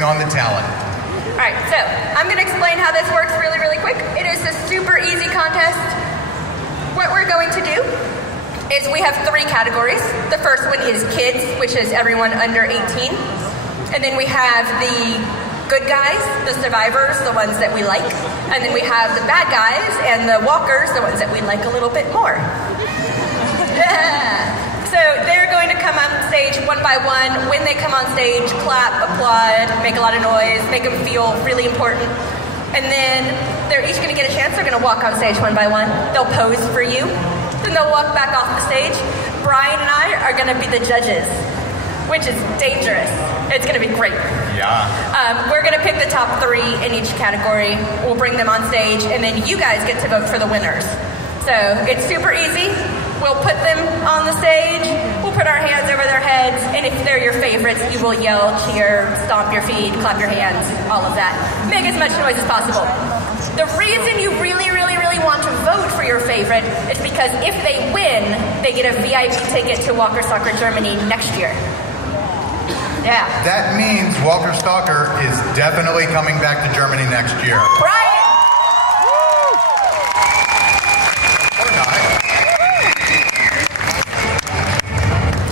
bring on the talent. All right, so I'm going to explain how this works really, really quick. It is a super easy contest. What we're going to do is we have 3 categories. The first one is kids, which is everyone under 18. And then we have the good guys, the survivors, the ones that we like. And then we have the bad guys and the walkers, the ones that we like a little bit more. Yeah. So they're going to come on stage one by one. When they come on stage, clap, applaud, make a lot of noise, make them feel really important. And then they're each going to get a chance. They're going to walk on stage one by one. They'll pose for you. Then they'll walk back off the stage. Brian and I are going to be the judges, which is dangerous. It's going to be great. Yeah. We're going to pick the top 3 in each category. We'll bring them on stage, and then you guys get to vote for the winners. So it's super easy. We'll put them on the stage, we'll put our hands over their heads, and if they're your favorites, you will yell, cheer, stomp your feet, clap your hands, all of that. Make as much noise as possible. The reason you really, really, really want to vote for your favorite is because if they win, they get a VIP ticket to Walker Stalker Germany next year. Yeah. That means Walker Stalker is definitely coming back to Germany next year. Brian!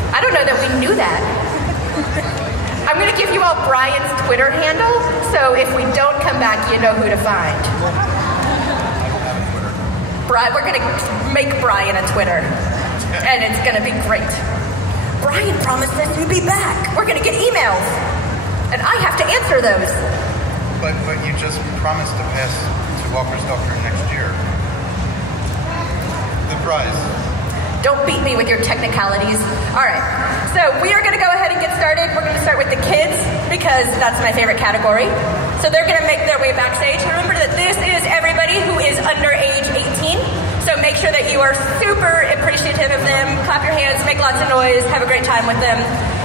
I don't know that we knew that. I'm going to give you all Brian's Twitter handle, so if we don't come back, you know who to find. Brian, we're going to make Brian a Twitter, and it's going to be great. Brian promised us he'd be back. We're going to get emails, and I have to answer those. But you just promised to pass to Walker Stalker next year. The prize. Don't beat me with your technicalities. All right, so we are going to go ahead and get started. We're going to start with the kids because that's my favorite category. So they're going to make their way backstage. Remember that this is everybody who is under age 18. So make sure that you are super appreciative of them. Clap your hands, make lots of noise, have a great time with them,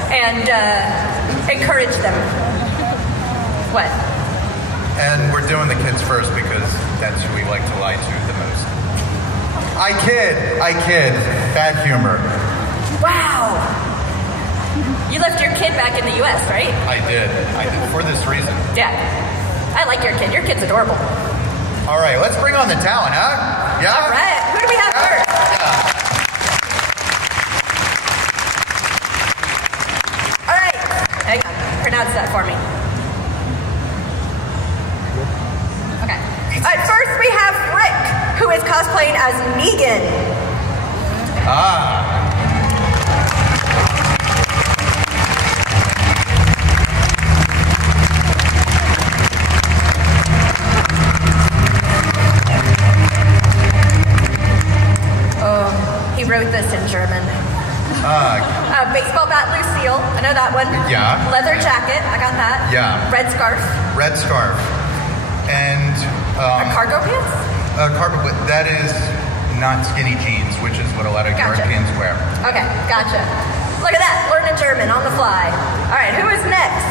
and encourage them. What? And we're doing the kids first because that's who we like to lie to the most. I kid. Bad humor. Wow. You left your kid back in the U.S., right? I did for this reason. Yeah. I like your kid. Your kid's adorable. All right, let's bring on the talent, huh? Yeah? All right. Who do we have first? Yeah. All right. Hang on. Pronounce that for me. Okay. All right, first we have Rick, who is cosplaying as Negan. Ah. Oh, he wrote this in German. Baseball bat, Lucille. I know that one. Yeah. Leather jacket. I got that. Yeah. Red scarf. Red scarf. And cargo pants? Cargo, but that is not skinny jeans, which is what a lot of Europeans wear. Okay, gotcha. Look at that, learning German on the fly. All right, who is next?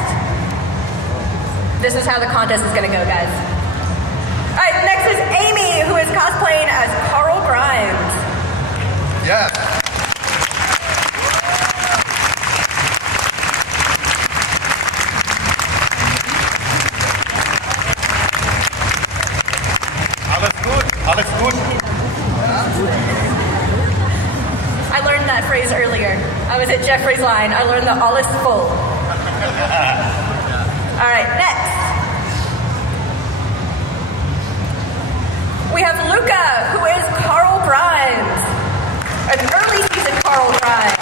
This is how the contest is going to go, guys. All right, next is Amy, who is cosplaying as Carl Grimes. Yeah. Alles gut. I learned that phrase earlier. I was at Jeffrey's line. I learned the alles full. All right, next. We have Luca, who is Carl Grimes. An early season Carl Grimes.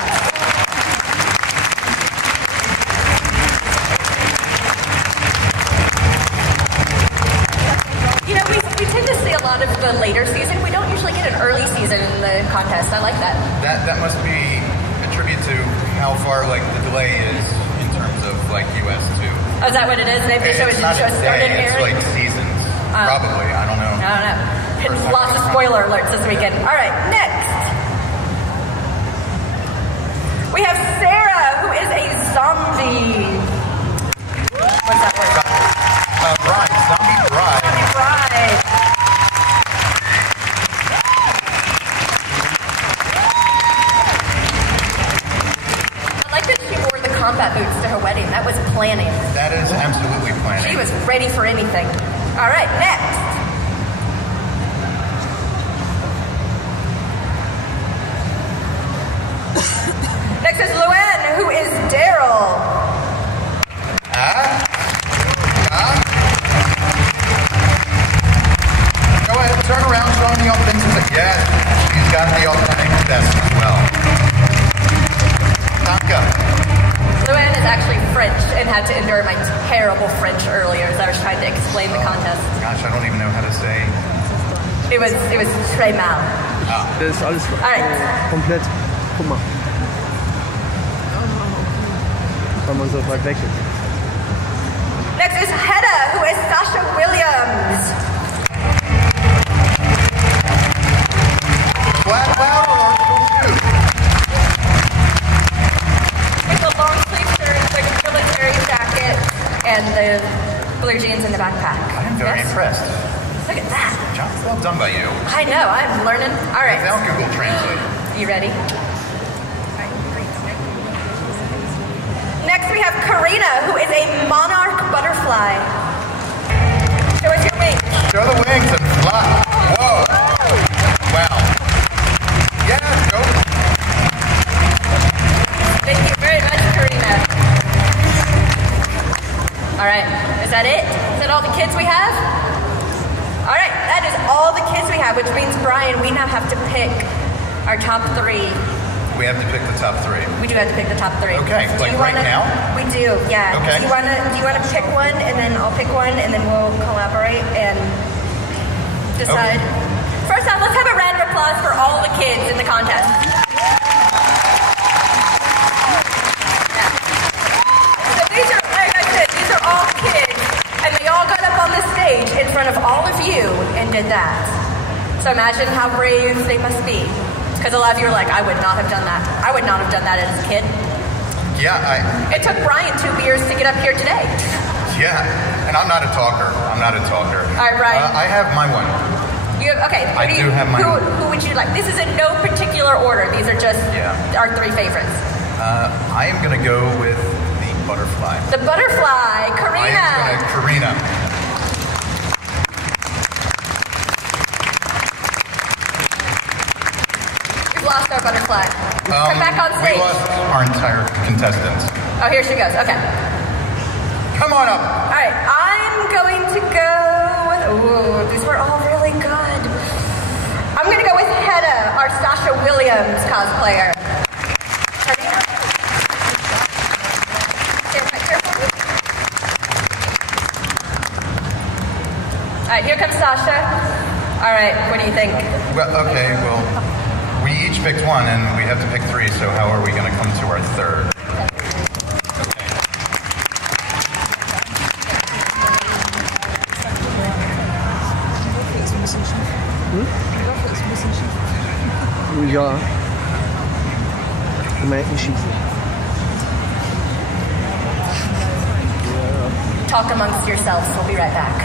You know, we tend to see a lot of the later season. We don't usually get an early season in the contest. I like that. That must be a tribute to how far like the delay is in terms of like US too. Oh, is that what it is? Maybe the show is just started airing? It's like seasons. Probably. I don't know. I don't know. Lots of spoiler alerts this weekend. All right, next. We have Sarah, who is a zombie. What's that word? Bride. Zombie bride. Zombie bride. I like that she wore the combat boots to her wedding. That was planning. That is absolutely ready for anything. All right, next. Next is Luann, who is Daryl. Go ahead, turn around, show me the authentic. Yes, she's got the authentic vest as well. Danke. Luann is actually French and had to endure my terrible French earlier as I was trying to explain the contest. Gosh, I don't even know how to say. It was très mal. Das ist alles komplett. Guck mal. Weil man so weit weg ist. Next is Hedda, who is Sasha Williams. Flat flower or full suit? With the long sleeve shirt, the military jacket, and the blue jeans and the backpack. I'm very impressed. Look at that. Job well done by you. I know, I'm learning. All right. Without Google Translate. You ready? Next we have Karina, who is a monarch butterfly. Show us your wings. Show the wings and fly. Whoa. Wow. Yeah, go. Thank you very much, Karina. All right, is that it? Is that all the kids we have? All right, that is all the kids we have, which means, Brian, we now have to pick our top 3. We have to pick the top 3. We do have to pick the top 3. Okay, like right now? We do, yeah. Okay. Do you wanna pick one, and then I'll pick one, and then we'll collaborate and decide. Okay. First off, let's have a round of applause for all the kids in the contest. Yeah. So these are, like I said, these are all kids, and they all got up on the stage in front of all of you and did that. So imagine how brave they must be. Because a lot of you are like, I would not have done that. I would not have done that as a kid. Yeah, It took Brian 2 beers to get up here today. Yeah, and I'm not a talker. All right, Brian. I have my one. You have, okay. I do have my one. Who would you like? This is in no particular order. These are just our 3 favorites. I am going to go with the butterfly. The butterfly, Karina. I am going to Karina. Lost our butterfly. Come back on stage. We lost our entire contestants. Oh, here she goes. Okay. Come on up. All right. I'm going to go with... Ooh, these were all really good. I'm going to go with Hedda, our Sasha Williams cosplayer. Ready? Stand right here for me. All right, here comes Sasha. All right, what do you think? Well, okay, well... We each picked one, and we have to pick 3, so how are we going to come to our 3rd? Okay. Ja. Merken schießen. Talk amongst yourselves. We'll be right back.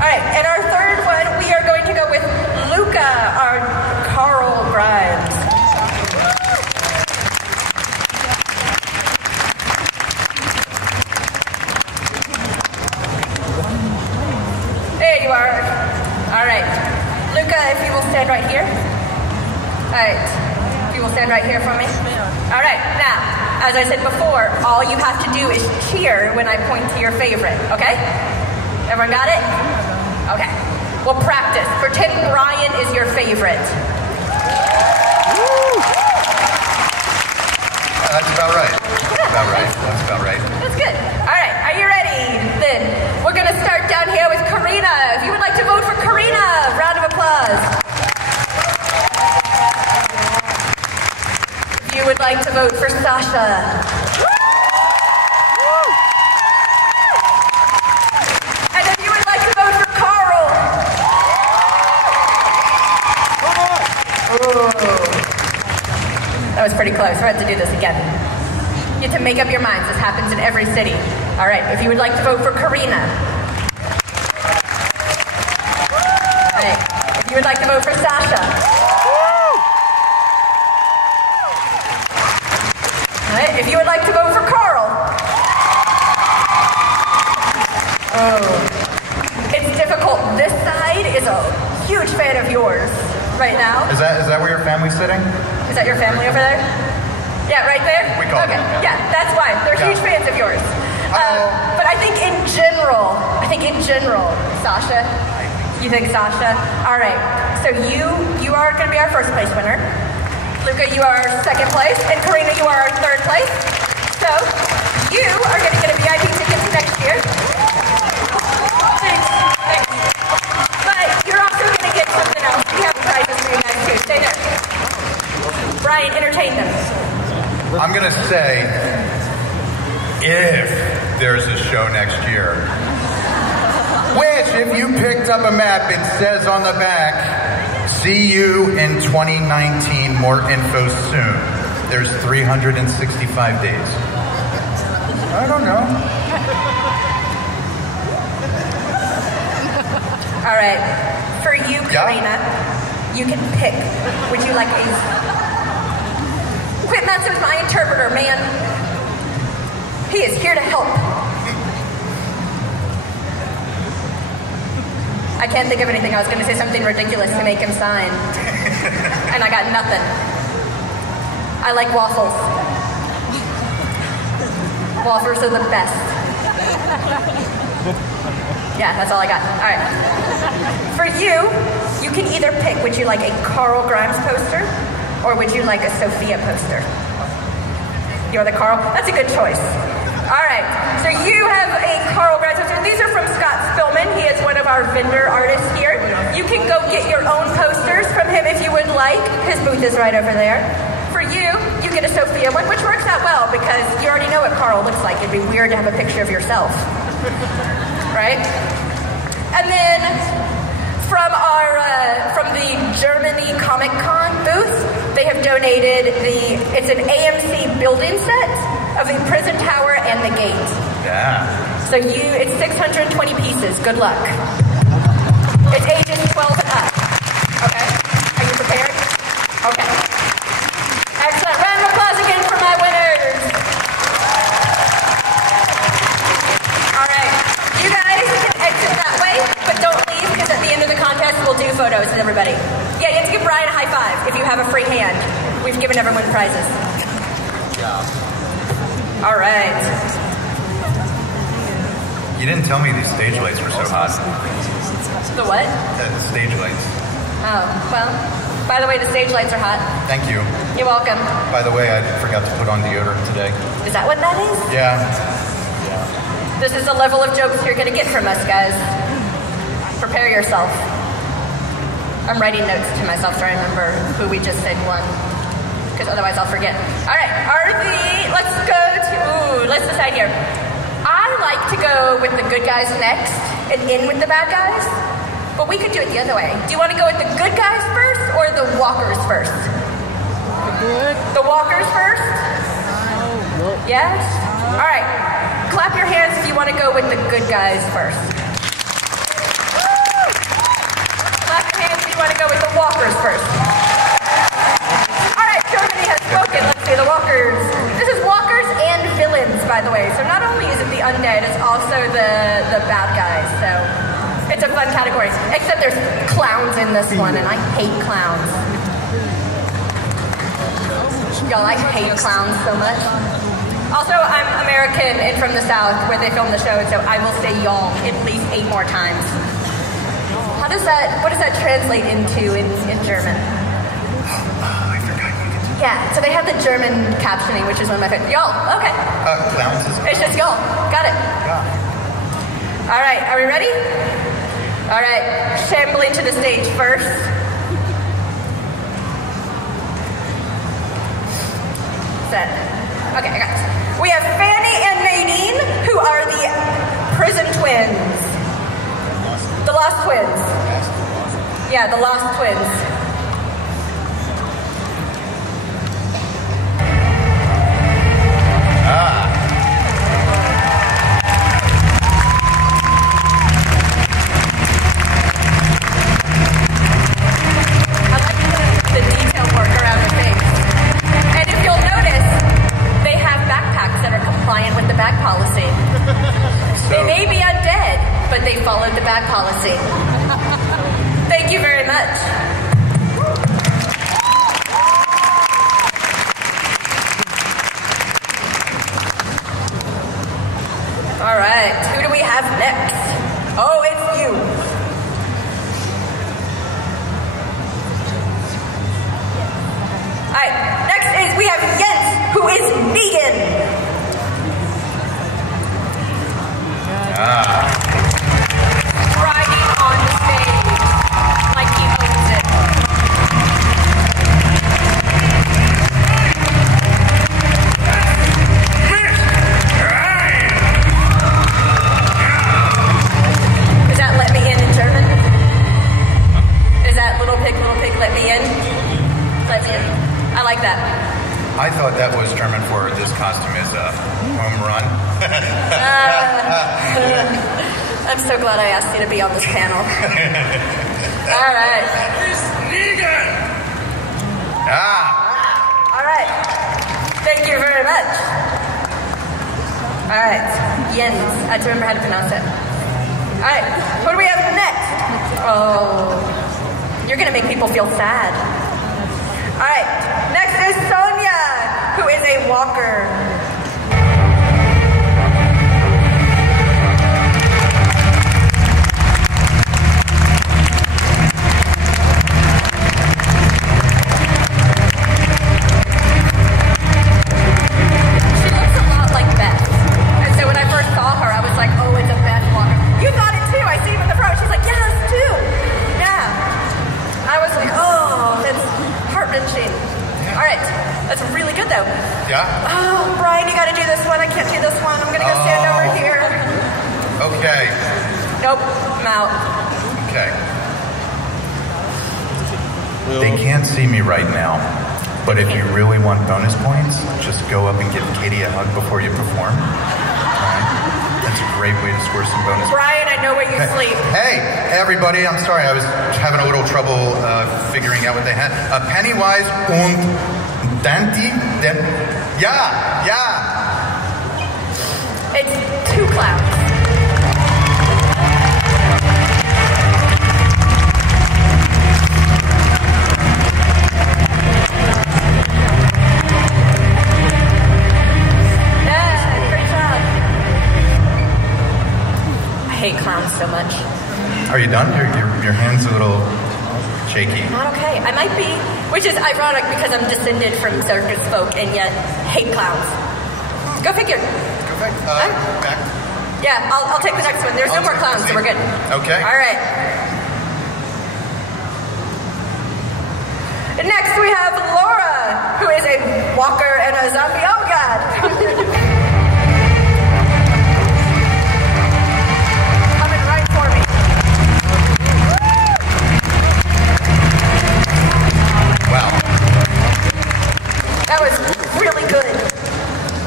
All right, and our 3rd one, we are going to go with Luca, our Carl Grimes. There you are. All right. Luca, if you will stand right here. All right. If you will stand right here for me. All right. Now, as I said before, all you have to do is cheer when I point to your favorite, okay? Everyone got it? Okay. We'll practice. Pretend Brian is your favorite. That's about right. That's about right. That's good. All right. Are you ready? Then we're going to start down here with Karina. If you would like to vote for Karina, round of applause. If you would like to vote for Sasha. That was pretty close. We're going to have to do this again. You have to make up your minds. This happens in every city. All right. If you would like to vote for Karina. All right. If you would like to vote for Sasha. All right. If you would like to vote for Oh. It's difficult. This side is a huge fan of yours right now. Is that where your family's sitting? Is that your family over there? Yeah, right there? We call okay. them. Yeah, that's why. They're huge fans of yours. But I think in general, Sasha, you think Sasha? All right. So you are going to be our first place winner. Luca, you are second place. And Karina, you are our third place. So you are going to get a VIP ticket to next year. Thanks. But you're also going to get something else. We have prizes for you guys too. Stay there. Brian, entertain them. I'm going to say, if there's a show next year, which, if you picked up a map, it says on the back, see you in 2019, more info soon. There's 365 days. I don't know. All right. For you, Karina, you can pick. Would you like a... Quit messing with my interpreter, man. He is here to help. I can't think of anything. I was going to say something ridiculous to make him sign. And I got nothing. I like waffles. Waffles are the best. Yeah, that's all I got. All right. For you can either pick, would you like a Carl Grimes poster, or would you like a Sophia poster? You want the Carl? That's a good choice. All right, so you have a Carl Grimes poster. These are from Scott Spillman. He is one of our vendor artists here. You can go get your own posters from him if you would like. His booth is right over there. For you get a Sophia one, which works out well because you already know what Carl looks like. It'd be weird to have a picture of yourself, right? And then from the Germany Comic Con booth, they have donated it's an AMC building set of the prison tower and the gate. Yeah. So it's 620 pieces. Good luck. It's ages 12 and up. Okay? Are you prepared? Okay. Excellent. Round of applause again for my winners. All right. You guys can exit that way, but don't leave because at the end of the contest, we'll do photos with everybody. Yeah, you have to give Brian a high five if you have a free hand. We've given everyone prizes. All right. You didn't tell me these stage lights were so hot. The what? The stage lights. Oh, well, by the way, the stage lights are hot. Thank you. You're welcome. By the way, I forgot to put on deodorant today. Is that what that is? Yeah. This is the level of jokes you're going to get from us, guys. Prepare yourself. I'm writing notes to myself so I remember who we just said won. Because otherwise I'll forget. All right, let's decide here. I like to go with the good guys next and in with the bad guys, but we could do it the other way. Do you want to go with the good guys first or the walkers first? The walkers first? Yes? All right, clap your hands if you want to go with the good guys first. Clap your hands if you want to go with the walkers first. All right, Germany has spoken. Let's see, the walkers. This is walkers and villains, by the way. So not only is it the undead, it's also the bad guys. So it's a fun category. Except there's clowns in this one, and I hate clowns. Y'all, I hate clowns so much. Also, I'm American and from the South, where they film the show, so I will say y'all at least 8 more times. What does that translate into in German? I forgot you could do. Yeah, so they have the German captioning, which is one of my favorites. Y'all, okay. Clowns is It's just y'all. Got it. Yeah. All right, are we ready? All right, shambling to the stage first. Set. Okay, I got this. We have Fanny and Nadine, who are the prison twins. The lost twins. Yeah, the lost twins. They may be undead, Oh, it's you. All right, next is we have Jens, who is Negan. Riding on the stage like he owns it. Is that let me in German? Is that little pig, let me in? Let me in. I like that. I thought that was German for this costume is a home run. I'm so glad I asked you to be on this panel. All right. All right. Thank you very much. All right. Jens. I have to remember how to pronounce it. All right. What do we have next? Oh, you're going to make people feel sad. All right. Next is Sonia, who is a walker. Yeah? Oh, Brian, you gotta do this one. I can't do this one. I'm gonna go stand over here. Okay. Nope, I'm out. Okay. They can't see me right now, but if you really want bonus points, just go up and give Katie a hug before you perform. Right? That's a great way to score some bonus points. Brian, I know where you sleep. Hey, everybody, I'm sorry. I was having a little trouble figuring out what they had. Pennywise und yeah. It's two clowns. Yeah, great job. I hate clowns so much. Are you done? Your hand's a little shaky. Not okay. I might be, which is ironic because I'm descended from circus folk and yet hate clowns. Go figure. Go back. Back. Yeah, I'll take the next one. There's no more clowns, so we're good. Okay. All right. Next we have Laura, who is a walker and a zombie. Oh God. Coming right for me. Wow. That was really good.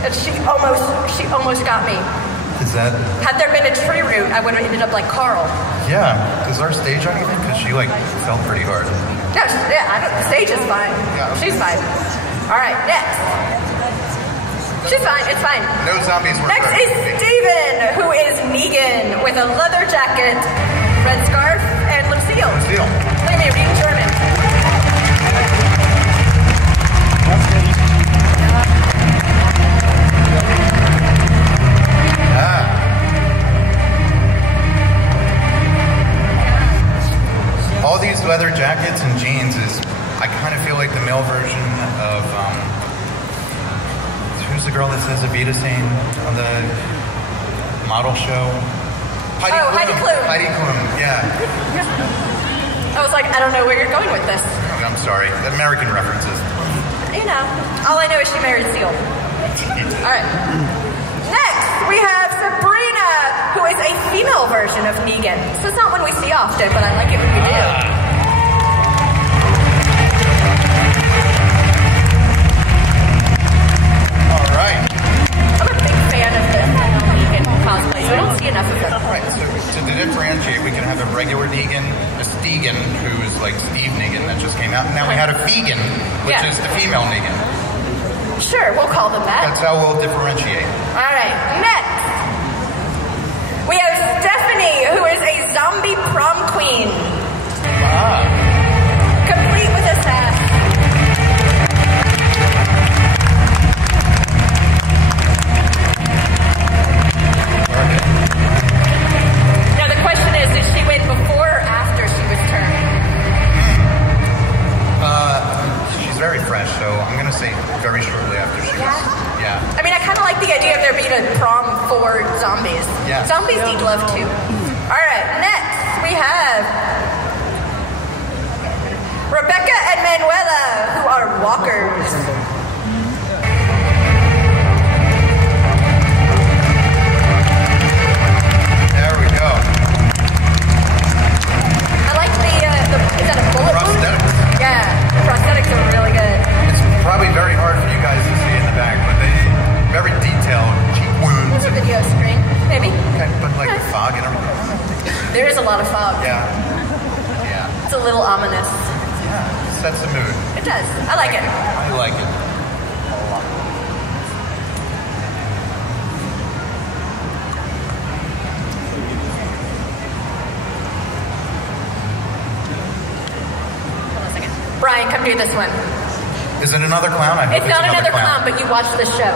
And she almost got me. Is that? Had there been a tree root, I would have ended up like Carl. Yeah. Is our stage on anything? Because she fell pretty hard. No, the stage is fine. Yeah. She's fine. All right, next. She's fine. It's fine. No zombies were Next is Steven, who is Negan with a leather jacket, red scarf, and Lucille. Lucille. Let me read German. All these leather jackets and jeans I kind of feel like the male version of, who's the girl that says Evita Sane on the model show? Heidi Klum. Heidi Klum, yeah. I was like, I don't know where you're going with this. I'm sorry, the American references. You know, all I know is she married Seal. All right. Next, we have Sabrina, who is a female version of Negan. So it's not one we see often, but I like it when we do. All right. I'm a big fan of the Negan cosplays. We don't see enough of them. All right, so to differentiate, we can have a regular Negan, a Stegan, who's like Steve Negan that just came out, and now we had a Fegan, which is the female Negan. Sure, we'll call them that. That's how we'll differentiate. All right, next. We have Stephanie, who is a zombie prom queen. Complete with a sash. Now the question a prom for zombies. Yeah. Zombies need love too. All right, next we have Rebecca and Manuela, who are walkers. There we go. I like is that a bullet wound? Prosthetics. Yeah, the prosthetics are really good. It's probably very hard for you guys to see in the back, but they very detailed cheek wounds. There's a video screen, maybe. Okay, but like fog and everything. There is a lot of fog. Yeah. Yeah. It's a little ominous. Yeah. Sets the mood. It does. I like it. I like it. Brian, come do this one. Is it another clown? I hope it's not another clown, but you watch the show.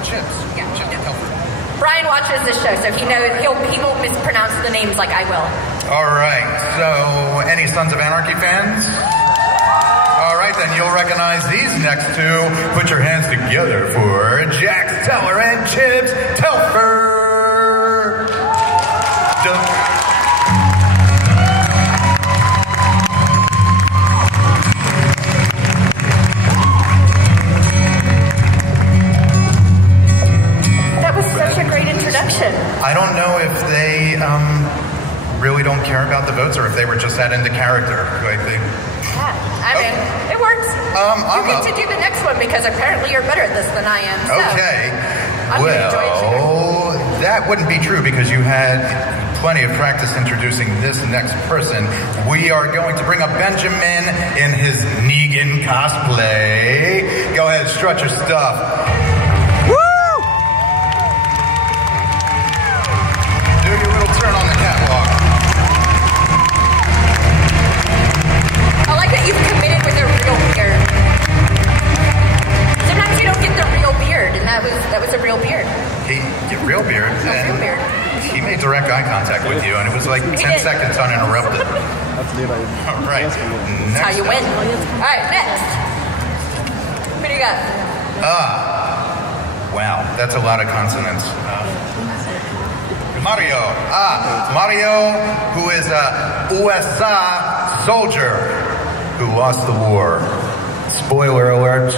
Chips. Yeah. Chips. Brian watches this show, so he won't mispronounce the names like I will. All right. So, any Sons of Anarchy fans? All right, then you'll recognize these next two. Put your hands together for Jax Teller and Chips Telfer. I don't know if they really don't care about the votes or if they were just that into character. I mean, it works. You get to do the next one because apparently you're better at this than I am. So okay. Well, that wouldn't be true because you had plenty of practice introducing this next person. We are going to bring up Benjamin in his Negan cosplay. Go ahead, strut your stuff. Turn on the catwalk. I like that you've committed with a real beard. Sometimes you don't get the real beard, and that was a real beard. Real beard? Real beard. He made direct eye contact with you, and it was like 10 seconds uninterrupted. All right. That's how you win. All right, next. What do you got? Wow, that's a lot of consonants. Mario. Mario, who is a USA soldier who lost the war. Spoiler alert.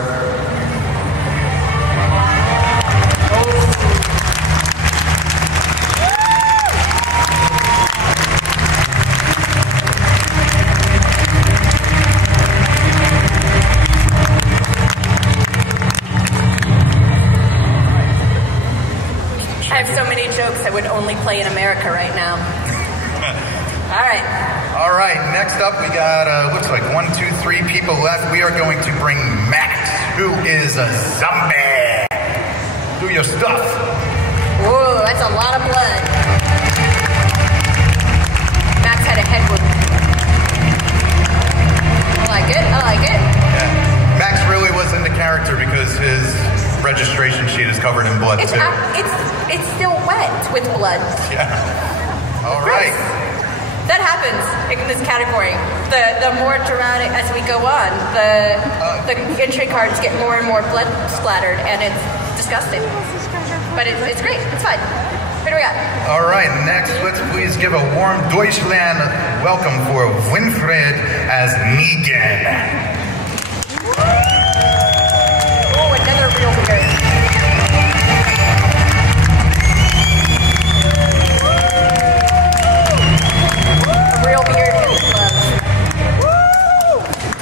I have so many jokes I would only play in America right now. All right. All right, next up we got, looks like 1, 2, 3 people left. We are going to bring Max, who is a zombie. Do your stuff. Whoa, that's a lot of blood. Max had a head wound. I like it. Yeah. Max really was into character because his registration sheet is covered in blood, too. It's still wet with blood. Yeah. All right. That happens in this category. The more dramatic as we go on, the entry cards get more and more blood splattered, and it's disgusting. But it's great. It's fine. What do we got? All right. Next, let's please give a warm Deutschland welcome for Winfred as Negan. Oh, another real beard. Real beard with love.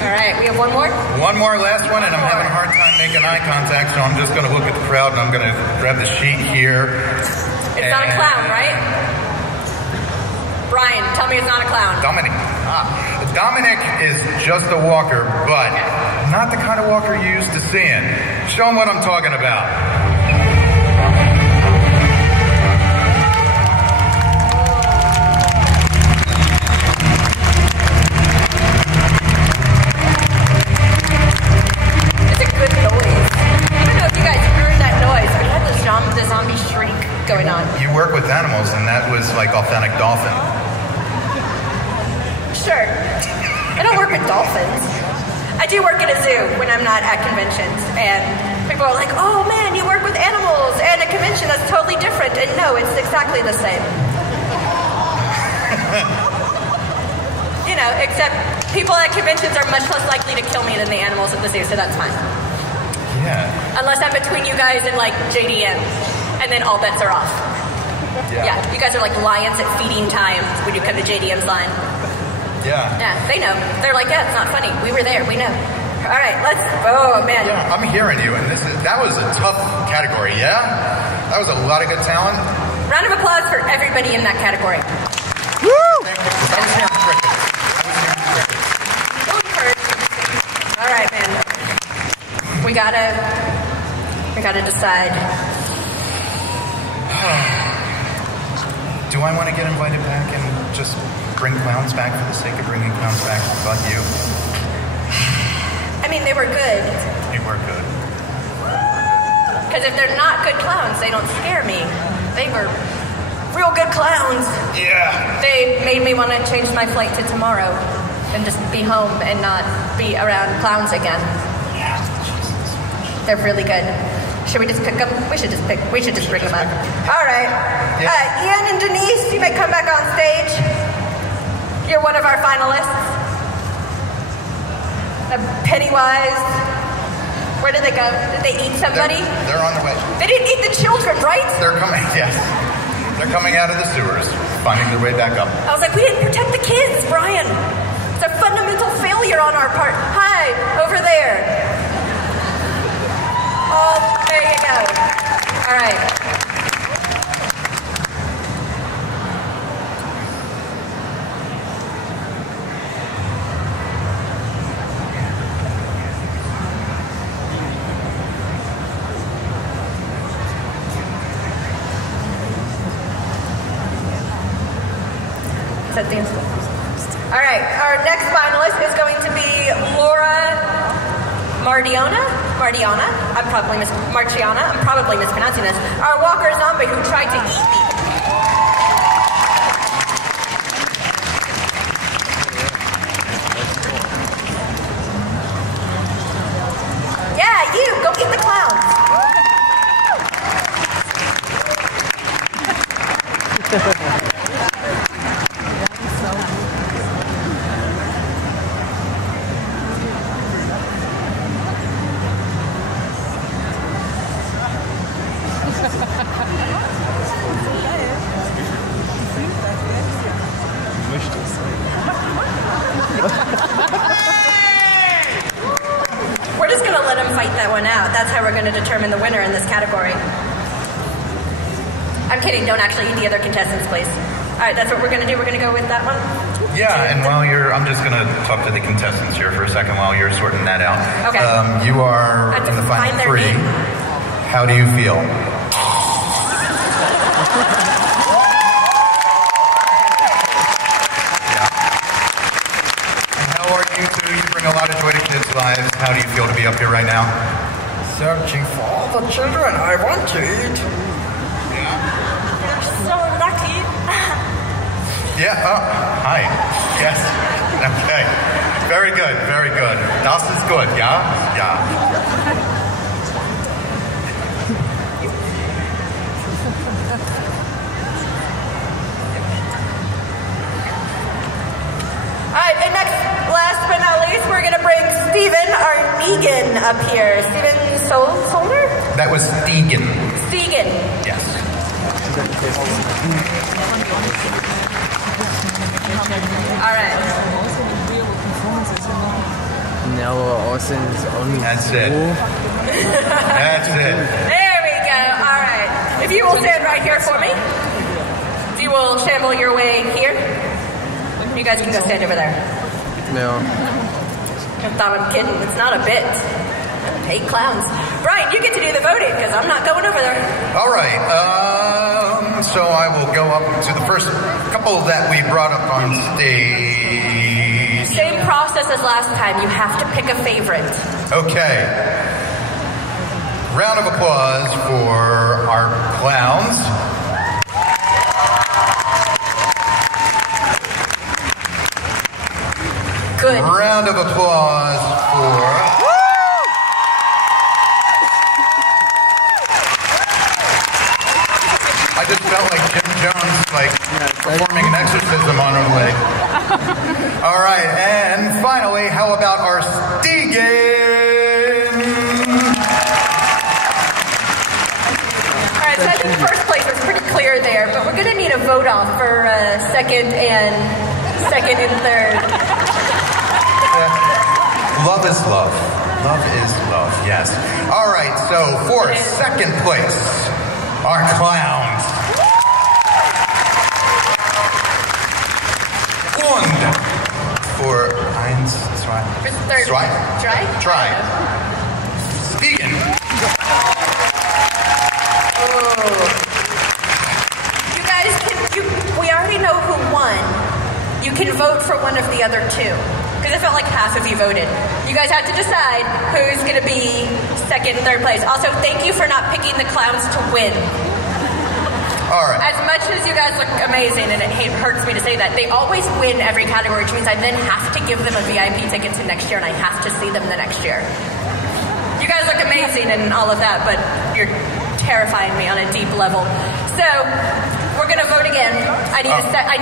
All right, we have one more? One more, last one, and I'm having a hard time making eye contact, so I'm just going to look at the crowd, and I'm going to grab the sheet here. It's not a clown, right? Brian, tell me it's not a clown. Dominic. Dominic is just a walker, but not the kind of walker you're used to seeing. Show him what I'm talking about. The zombie shriek going on. You work with animals, and that was like authentic dolphin. Sure. I don't work with dolphins. I do work at a zoo when I'm not at conventions, and People are like, oh man, you work with animals and a convention that's totally different. And no, it's exactly the same. You know, except people at conventions are much less likely to kill me than the animals at the zoo, so that's fine. Yeah. Unless I'm between you guys and like JDM, and then all bets are off. Yeah, you guys are like lions at feeding time when you come to JDM's line. Yeah. Yeah, they know. They're like, yeah, it's not funny. We were there. We know. All right, let's. Oh man. Yeah, I'm hearing you, and that was a tough category. Yeah, that was a lot of good talent. Round of applause for everybody in that category. Woo! Thank you. I was hearing crickets. All right, man. We gotta decide. Do I want to get invited back and just bring clowns back for the sake of bringing clowns back? But you? I mean, they were good. They were good. Because if they're not good clowns, they don't scare me. They were real good clowns. Yeah. They made me want to change my flight to tomorrow and just be home and not be around clowns again. Yeah. They're really good. Should we just pick them? We should just bring them up. All right. Yeah. Ian and Denise, you may come back on stage. You're one of our finalists. Pennywise. Where did they go? Did they eat somebody? They're on the way. They didn't eat the children, right? They're coming, yes. They're coming out of the sewers, finding their way back up. I was like, we didn't protect the kids, Brian. It's a fundamental failure on our part. Hi, over there. Oh, there you go. All right. All right, our next finalist is going to be Laura Marciana. I'm probably mispronouncing this. Our Walker zombie who tried to eat me. Yeah, you go eat the clowns. We're just going to let them fight that one out. That's how we're going to determine the winner in this category. I'm kidding. Don't actually eat the other contestants, please. All right, that's what we're going to do. We're going to go with that one. Yeah, and while I'm just going to talk to the contestants here for a second while you're sorting that out. Okay. You are in the final three. How do you feel? You bring a lot of joy to kids' lives. How do you feel to be up here right now? Searching for all the children I want to eat. Yeah. You're so lucky. Yeah. Oh, hi. Yes. Okay. Very good. Very good. Das ist good. Yeah. Yeah. Last but not least, we're going to bring Steven, our Negan, up here. Steven Solder? That was Stegan. Stegan. Yes. All right. No, Austin is only. That's it. That's it. There we go. All right. If you will stand right here for me. If you will shamble your way here. You guys can go stand over there. No. I thought I'm kidding. It's not a bit. I hate clowns. Brian, you get to do the voting because I'm not going over there. All right. So I will go up to the first couple that we brought up on stage. Same process as last time. You have to pick a favorite. Okay. Round of applause for our clowns. Good. Round of applause for just felt like Jim Jones, like, performing an exorcism on a leg. All right, and finally, how about our Stegan? All right, so I think first place was pretty clear there, but we're going to need a vote off for second and third. Love is love. Love is love, yes. All right, so for second place, our clowns. Und for eins, zwei. For third. Try. Stegan. You guys we already know who won. You can vote for one of the other two. Because it felt like half of you voted. You guys have to decide who's going to be second and third place. Also, thank you for not picking the clowns to win. All right. As much as you guys look amazing, and it hurts me to say that, they always win every category, which means I then have to give them a VIP ticket to next year, and I have to see them the next year. You guys look amazing and all of that, but you're terrifying me on a deep level. So, we're going to vote again. I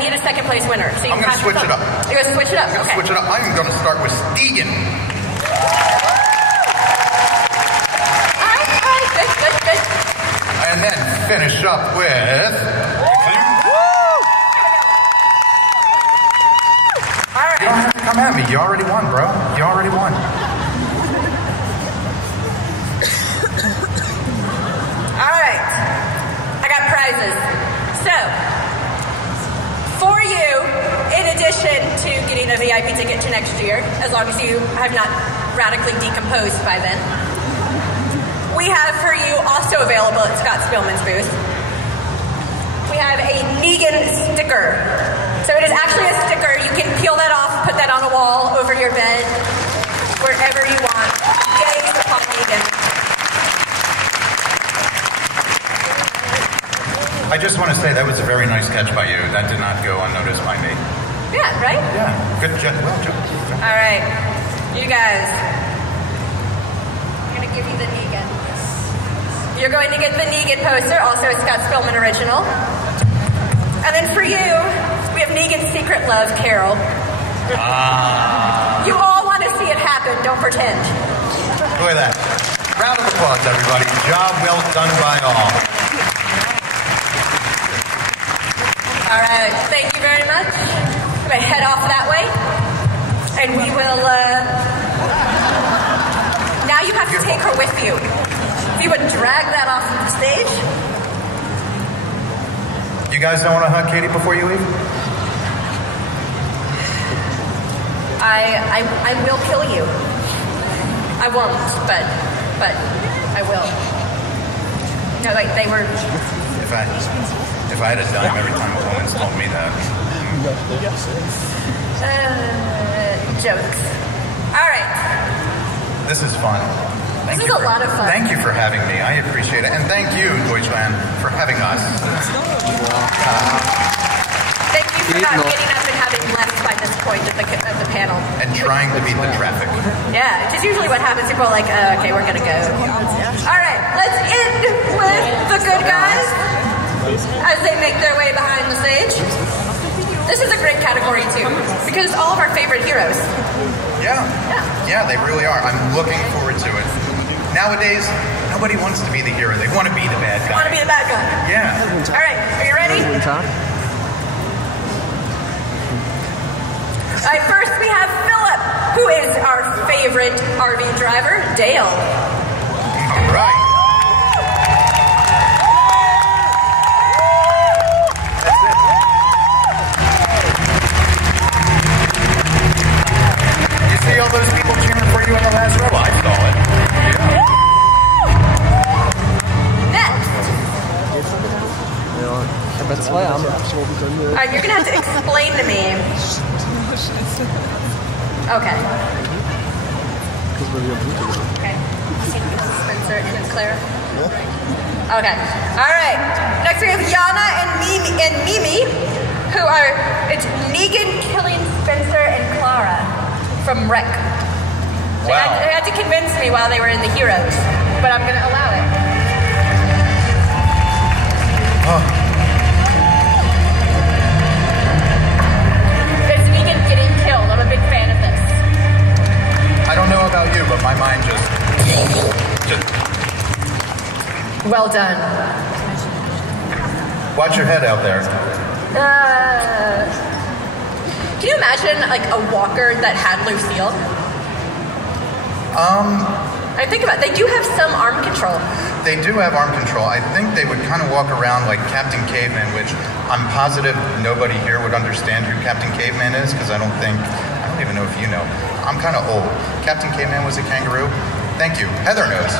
need a second place winner. So I'm going to switch it up. You're going to switch it up? I'm going to switch it up. I'm going to start with Stegan. All right, good. And then finish up with... All right. You don't have to come at me. You already won, bro. You already won. All right. I got prizes. So, for you, in addition to getting a VIP ticket to next year, as long as you have not radically decomposed by then, we have for you also available at Scott Spielman's booth, we have a Negan sticker. So it is actually a sticker. You can peel that off, put that on a wall, over your bed, wherever you want. Yay, upon Negan. I just want to say that was a very nice catch by you. That did not go unnoticed by me. Yeah, right? Yeah, good job. Well done. All right, you guys. I'm going to give you the Negan. You're going to get the Negan poster, also a Scott Spielman original. And then for you, we have Negan's Secret Love Carol. You all want to see it happen, don't pretend. Look at that. Round of applause, everybody. Job well done by all. All right, thank you very much. I'm going to head off that way. And we will, now you have to take her with you. If you would drag that off of the stage. You guys don't want to hug Katie before you leave? I will kill you. I won't, but I will. No, like they were... If I had a dime every time a woman's told me that. Jokes. All right. This is fun. This is a lot of fun. Thank you for having me. I appreciate it. And thank you, Deutschland, for having us. Thank you for not getting up and having left by this point of the panel. And trying to beat the traffic. Yeah, which is usually what happens. People are like, okay, we're going to go. All right, let's end with the good guys as they make their way behind the stage. This is a great category, too, because all of our favorite heroes. Yeah, they really are. I'm looking forward to it. Nowadays, nobody wants to be the hero. They want to be the bad guy. Want to be the bad guy. Yeah. All right, are you ready? All right, first we have Philip, who is our favorite RV driver, Dale. All right. See all those people cheering for you in the last row? I saw it. Yeah. Next. Alright, you're gonna have to explain to me. Okay. Okay. Spencer and Claire. Okay. Alright. Next we have Yana and Mimi, who are, it's Negan killing Spencer and Clara from Wreck. So Wow. they had to convince me while they were in the heroes, but I'm going to allow it. Oh, about you, but my mind just... Well done. Watch your head out there. Can you imagine like a walker that had Lucille? I think about it. They do have some arm control. They do have arm control. I think they would kind of walk around like Captain Caveman, which I'm positive nobody here would understand who Captain Caveman is, because I don't even know if you know. I'm kind of old. Captain Caveman was a kangaroo. Thank you. Heather knows.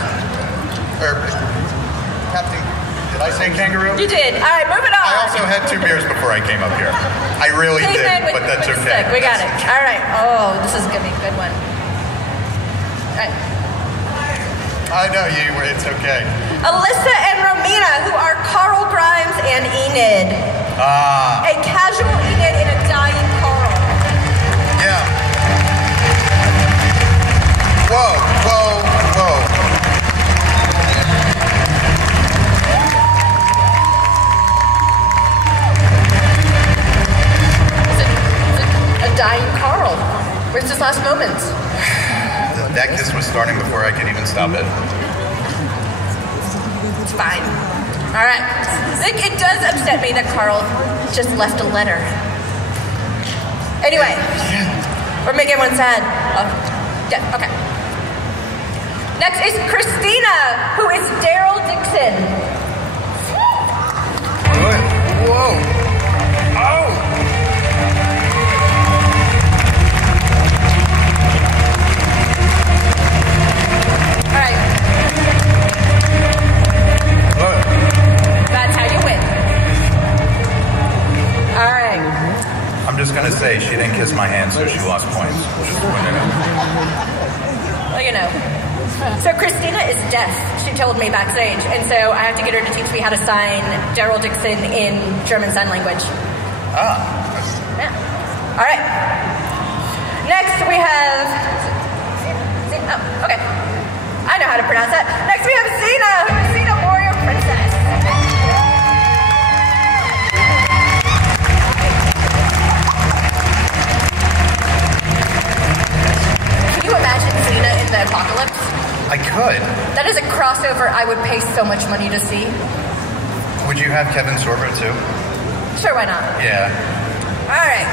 Captain, did I say kangaroo? You did. All right, moving on. I also had 2 beers before I came up here. I really did, but that's okay. We got it. All right. Oh, this is going to be a good one. All right. I know you. It's okay. Alyssa and Romina, who are Carl Grimes and Enid. A casual Enid and a dying Carl. Yeah. Whoa, whoa, whoa. A dying Carl. Where's his last moments? That kiss was starting before I could even stop it. It's fine. All right. It does upset me that Carl just left a letter. Anyway, we're making one sad. Oh, yeah, okay. Next is Christina, who is Daryl Dixon. Whoa. Oh. Alright. That's how you win. Alright. I'm just gonna say she didn't kiss my hand, so she lost points. Just pointing it out. Well, you know. So Christina is deaf, she told me backstage, and so I have to get her to teach me how to sign Daryl Dixon in German Sign Language. Yeah. Alright. Next we have... Oh, okay. I know how to pronounce that. Next we have Xena, who is Xena Warrior Princess. Can you imagine Xena in the apocalypse? I could. That is a crossover I would pay so much money to see. Would you have Kevin Sorbo too? Sure, why not? Yeah. Alright.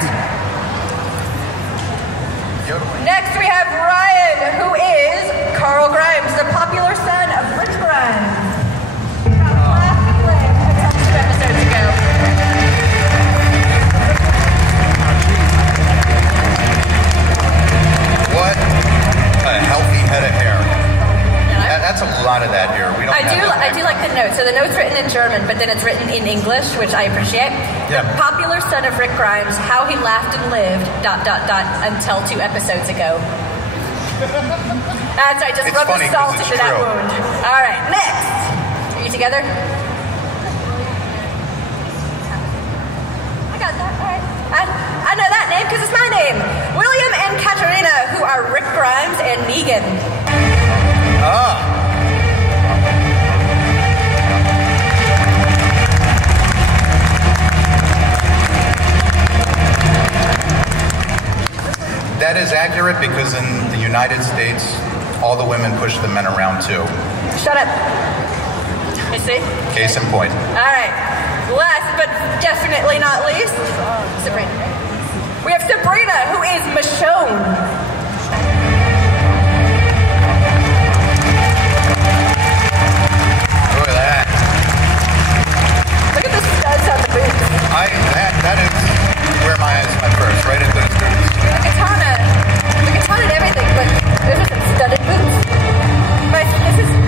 Next we have Ryan, who is Carl Grimes, the popular son of Rich Grimes. Until 2 episodes ago. What a healthy head of hair. That's a lot of that here. We don't. I do like the notes. So the note's written in German, but then it's written in English, which I appreciate. Yeah. The popular son of Rick Grimes, how he laughed and lived, ... until 2 episodes ago. That's I just rubbed the salt into that wound. All right, next. Are you together? I got that. All right. I know that name because it's my name. William and Katerina, who are Rick Grimes and Negan. That is accurate because in the United States, all the women push the men around too. Shut up. You see? Case in point. All right. Last but definitely not least, Sabrina. We have Sabrina, who is Michonne. Look at that. Look at the studs on the boots. That is where my eyes went first, right into the boots. The katana and everything, but those are some studded boots. But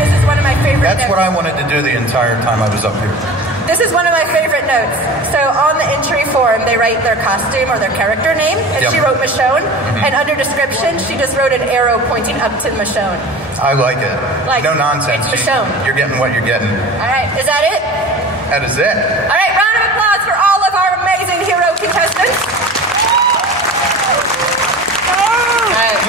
this is one of my favorite That's notes. what I wanted to do the entire time I was up here. This is one of my favorite notes. So on the entry form, they write their costume or their character name, and Yep. she wrote Michonne. And under description, she just wrote an arrow pointing up to Michonne. I like it. Like, no nonsense. it's Michonne. You're getting what you're getting. All right, is that it? That is it. All right, round of applause for all of our amazing hero contestants. All right.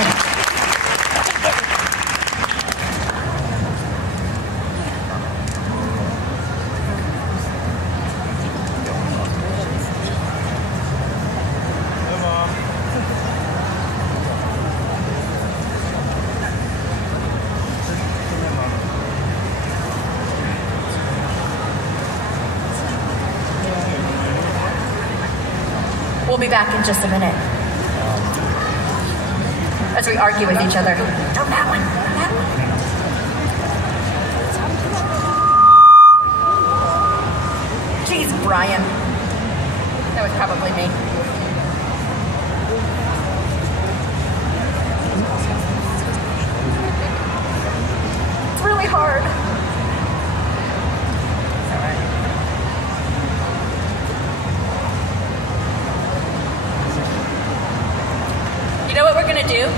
We'll be back in just a minute. As we argue with each other. No, that one. That one. Jeez, Brian. That was probably me. It's really hard. You know what we're going to do?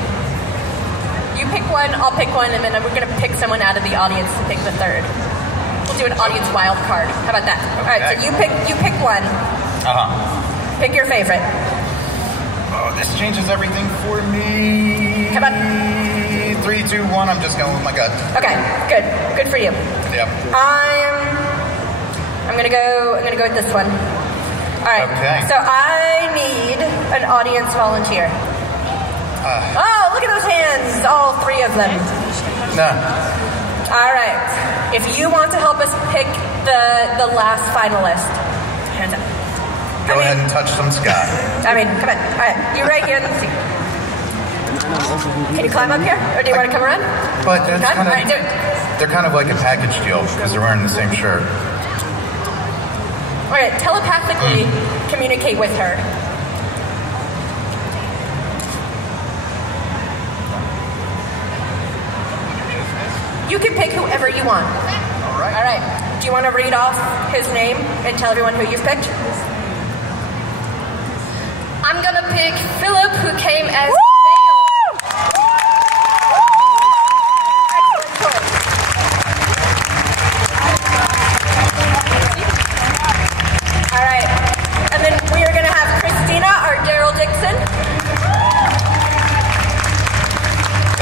You pick one, I'll pick one, and then we're going to pick someone out of the audience to pick the third. We'll do an audience wild card. How about that? Okay. All right, so you pick one. Pick your favorite. Oh, this changes everything for me. Come on. 3, 2, 1. I'm just going with my gut. Okay, good. Good for you. Yep. I'm gonna go with this one. All right. Okay. So I need an audience volunteer. Oh, look at those hands! All 3 of them. No. All right. If you want to help us pick the last finalist, hands up. Go ahead and touch some sky. I mean, come on. All right, you right here. Can you climb up here, or do you want to come around? But that's All right, do it. they're kind of like a package deal because they're wearing the same shirt. All right, telepathically communicate with her. You can pick whoever you want. All right. All right. Do you want to read off his name and tell everyone who you've picked? I'm gonna pick Philip, who came as All right. And then we are going to have Christina, our Daryl Dixon.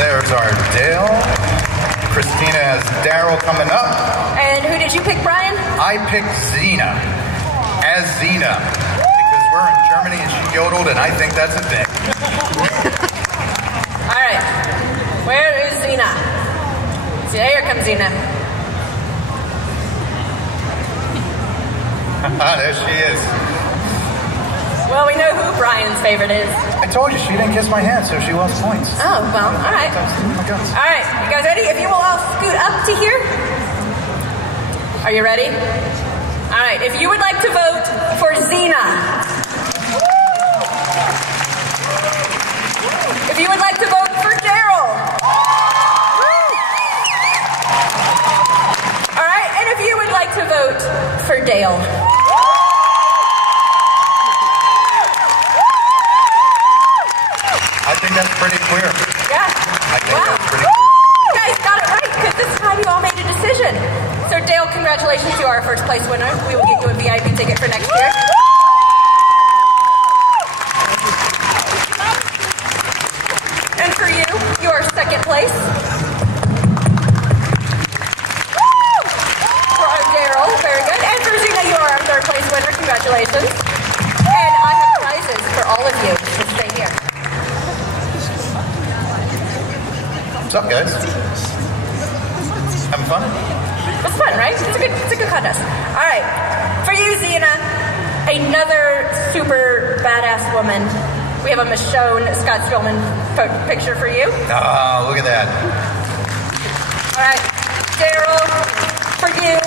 There's our Dale. Christina has Daryl coming up. And who did you pick, Brian? I picked Xena as Xena because we're in Germany and she yodeled and I think that's a thing. All right. Where is Xena? Here comes Xena. There she is. Well, we know who Brian's favorite is. I told you she didn't kiss my hand, so she lost points. Oh, well, all right. Oh my God. All right, you guys ready? If you will all scoot up to here. Are you ready? All right, if you would like to vote for Xena. If you would like to vote for Daryl. All right, and if you would like to vote for Dale. I think that's pretty clear. Yeah. I think that's pretty Woo! clear. You guys got it right, because this time you all made a decision. So Dale, congratulations, you are our first place winner. We will get you a VIP ticket for next year. And for you, you are second place. For our Daryl, very good. And for Xena, you are our third place winner. Congratulations. And I have prizes for all of you, so stay here. What's up, guys? Having fun? It's fun, right? It's a good contest. All right. For you, Xena, another super badass woman. We have a Michonne Scott Spillman picture for you. Oh, look at that. All right. Daryl, for you,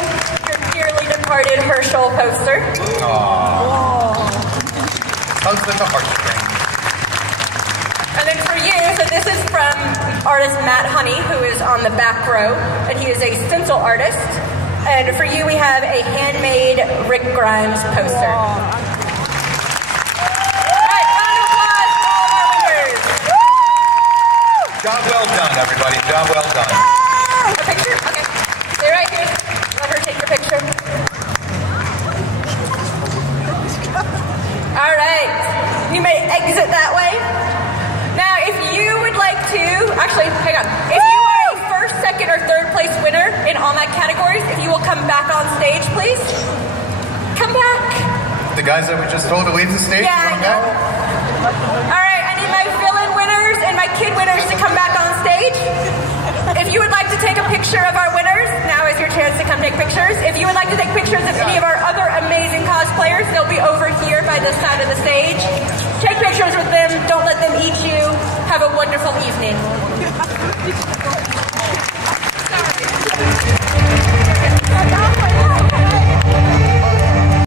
your dearly departed Herschel poster. Aww. Hugs at the heartstrings. And then for you, so this is from artist Matt Honey, who is on the back row, and he is a stencil artist. And for you, we have a handmade Rick Grimes poster. All right, round of applause for all of our winners. Job well done, everybody. Job well done. A picture? Okay. Stay right here. Let her take your picture. All right. You may exit that way. Now, if you would like to, actually, hang on. If you are a first, second, or third place winner in all my categories, if you will come back on stage, please. Come back. The guys that we just told to leave the stage, Yeah, I know. All right, I need my fill-in winners and my kid winners to come back on stage. If you would like to take a picture of our winners, now is your chance to come take pictures. If you would like to take pictures of any of our other amazing cosplayers, they'll be over here by this side of the stage. pictures with them. Don't let them eat you. Have a wonderful evening.